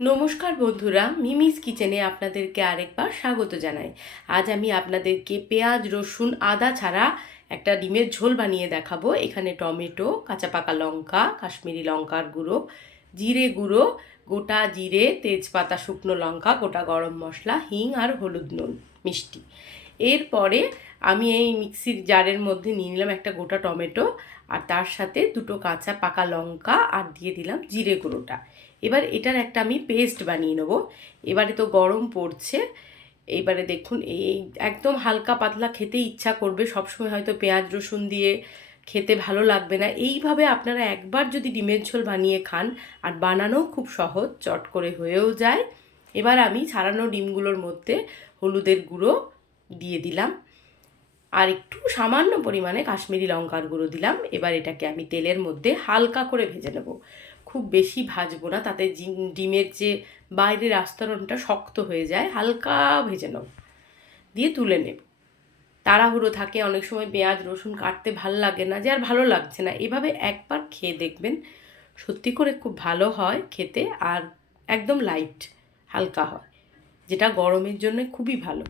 নমস্কার বন্ধুরা, মিমিস কিচেনে আপনাদেরকে আরেকবার স্বাগত জানাই। আজ আমি আপনাদেরকে পেঁয়াজ, রসুন, আদা ছাড়া একটা ডিমের ঝোল বানিয়ে দেখাবো। এখানে টমেটো, কাঁচা পাকা লঙ্কা, কাশ্মীরি লঙ্কার গুঁড়ো, জিরে গুঁড়ো, গোটা জিরে, তেজপাতা, শুকনো লঙ্কা, গোটা গরম মশলা, হিং আর হলুদ নুন, মিষ্টি। এরপরে আমি এই মিক্সির জারের মধ্যে নিয়ে নিলাম একটা গোটা টমেটো আর তার সাথে দুটো কাঁচা পাকা লঙ্কা আর দিয়ে দিলাম জিরে গুঁড়োটা। এবার এটার একটা আমি পেস্ট বানিয়ে নেব। এবারে তো গরম পড়ছে। এবারে দেখুন, এই একদম হালকা পাতলা খেতে ইচ্ছা করবে। সবসময় হয়তো পেঁয়াজ রসুন দিয়ে খেতে ভালো লাগবে না। এইভাবে আপনারা একবার যদি ডিমের ঝোল বানিয়ে খান, আর বানানো খুব সহজ, চট করে হয়েও যায়। এবার আমি ছাড়ানো ডিমগুলোর মধ্যে হলুদের গুঁড়ো দিয়ে দিলাম। আর একটু সামান্য পরিমাণে কাশ্মীরি লঙ্কার গুঁড়ো দিলাম। এবার এটাকে আমি তেলের মধ্যে হালকা করে ভেজে নেব। খুব বেশি ভাজবো না, তাতে ডিমের যে বাইরের আস্তরণটা শক্ত হয়ে যায়, হালকা ভেজে নেব, দিয়ে তুলে নেব। তাড়াহুড়ো থাকে, অনেক সময় পেঁয়াজ, রসুন কাটতে ভালো লাগে না, যে আর ভালো লাগছে না। এভাবে একবার খেয়ে দেখবেন, সত্যি করে খুব ভালো হয় খেতে, আর একদম লাইট হালকা হয়, যেটা গরমের জন্য খুবই ভালো।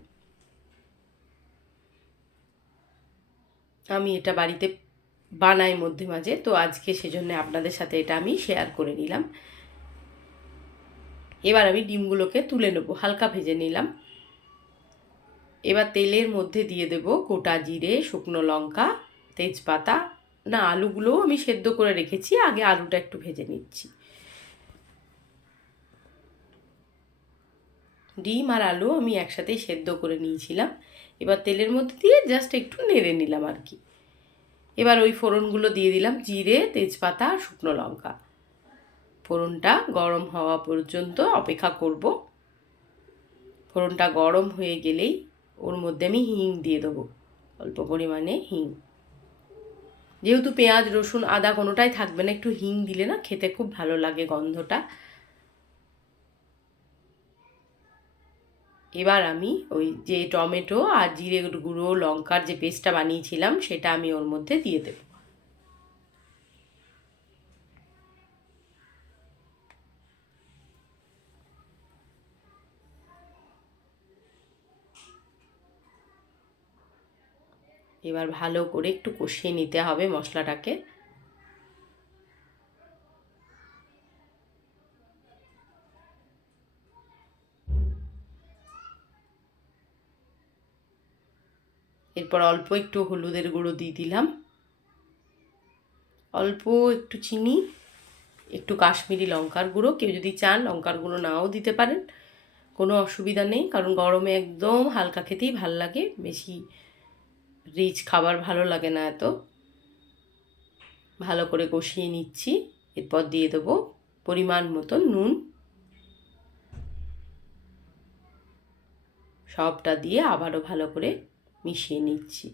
আমি এটা বাড়িতে বানাই মধ্যে মাঝে। তো আজকে সেজন্য আপনাদের সাথে এটা আমি শেয়ার করে নিলাম। এবার আমি ডিমগুলোকে তুলে নেব, হালকা ভেজে নিলাম। এবার তেলের মধ্যে দিয়ে দেব গোটা জিরে, শুকনো লঙ্কা, তেজপাতা। না, আলুগুলোও আমি সেদ্ধ করে রেখেছি, আগে আলুটা একটু ভেজে নিচ্ছি। ডিম আর আলু আমি একসাথেই সেদ্ধ করে নিয়েছিলাম। এবার তেলের মধ্যে দিয়ে জাস্ট একটু নেড়ে নিলাম আর কি। এবার ওই ফোড়নগুলো দিয়ে দিলাম জিরে, তেজপাতা আর শুকনো লঙ্কা। ফোড়নটা গরম হওয়া পর্যন্ত অপেক্ষা করব। ফোড়নটা গরম হয়ে গেলেই ওর মধ্যে আমি হিং দিয়ে দেবো, অল্প পরিমাণে হিং। যেহেতু পেঁয়াজ, রসুন, আদা কোনোটাই থাকবে না, একটু হিং দিলে না খেতে খুব ভালো লাগে গন্ধটা। এবার আমি ওই যে টমেটো আর জিরে গুঁড়ো, লঙ্কার যে পেস্টটা বানিয়েছিলাম, সেটা আমি ওর মধ্যে দিয়ে দেব। এবার ভালো করে একটু কষিয়ে নিতে হবে মশলাটাকে। এরপর অল্প একটু হলুদের গুঁড়ো দিয়ে দিলাম। অল্প একটু চিনি, একটু কাশ্মীরি লঙ্কার গুঁড়ো। কেউ যদি চান লঙ্কার গুঁড়ো নাও দিতে পারেন, কোনো অসুবিধা নেই, কারণ গরমে একদম হালকা খেতেই ভালো লাগে, বেশি রিচ খাবার ভালো লাগে না এত। ভালো করে কষিয়ে নিচ্ছি, এরপর দিয়ে দেবো পরিমাণ মতো নুন। সবটা দিয়ে আবারও ভালো করে মিশিয়ে নিচ্ছি।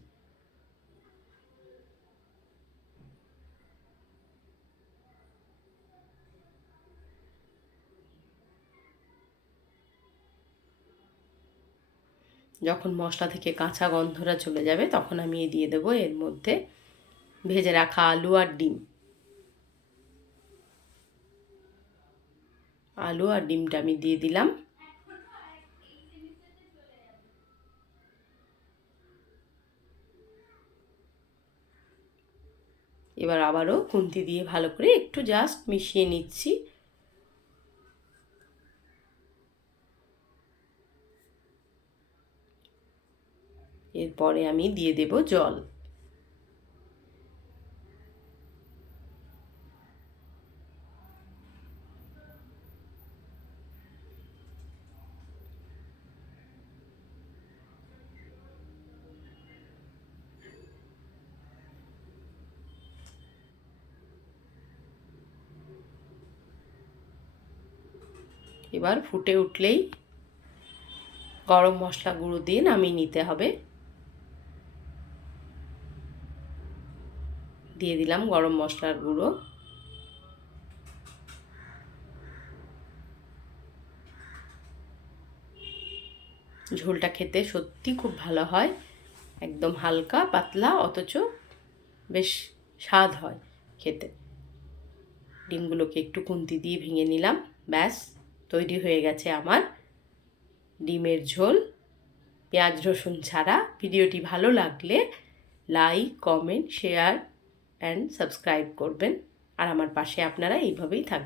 যখন মশলা থেকে কাঁচা গন্ধটা চলে যাবে, তখন আমি এ দিয়ে দেবো এর মধ্যে ভেজে রাখা আলু আর ডিম। আলু আর ডিমটা আমি দিয়ে দিলাম। এবার আবারও খুন্তি দিয়ে ভালো করে একটু জাস্ট মিশিয়ে নিচ্ছি। এরপরে আমি দিয়ে দেব জল। এবার ফুটে উঠলেই গরম মশলা গুঁড়ো দিয়ে নামিয়ে নিতে হবে। দিয়ে দিলাম গরম মশলার গুঁড়ো। ঝোলটা খেতে সত্যি খুব ভালো হয়, একদম হালকা, পাতলা, অথচ বেশ স্বাদ হয় খেতে। ডিমগুলোকে একটু খুন্তি দিয়ে ভেঙে নিলাম, ব্যাস। তৈরি হয়ে গেছে আমার ডিমের ঝোল। পেঁয়াজ, রসুন ছাড়া। ভিডিওটি ভালো লাগলে like, comment, share and subscribe করবেন। আর আমার পাশে আপনারা এইভাবেই থাক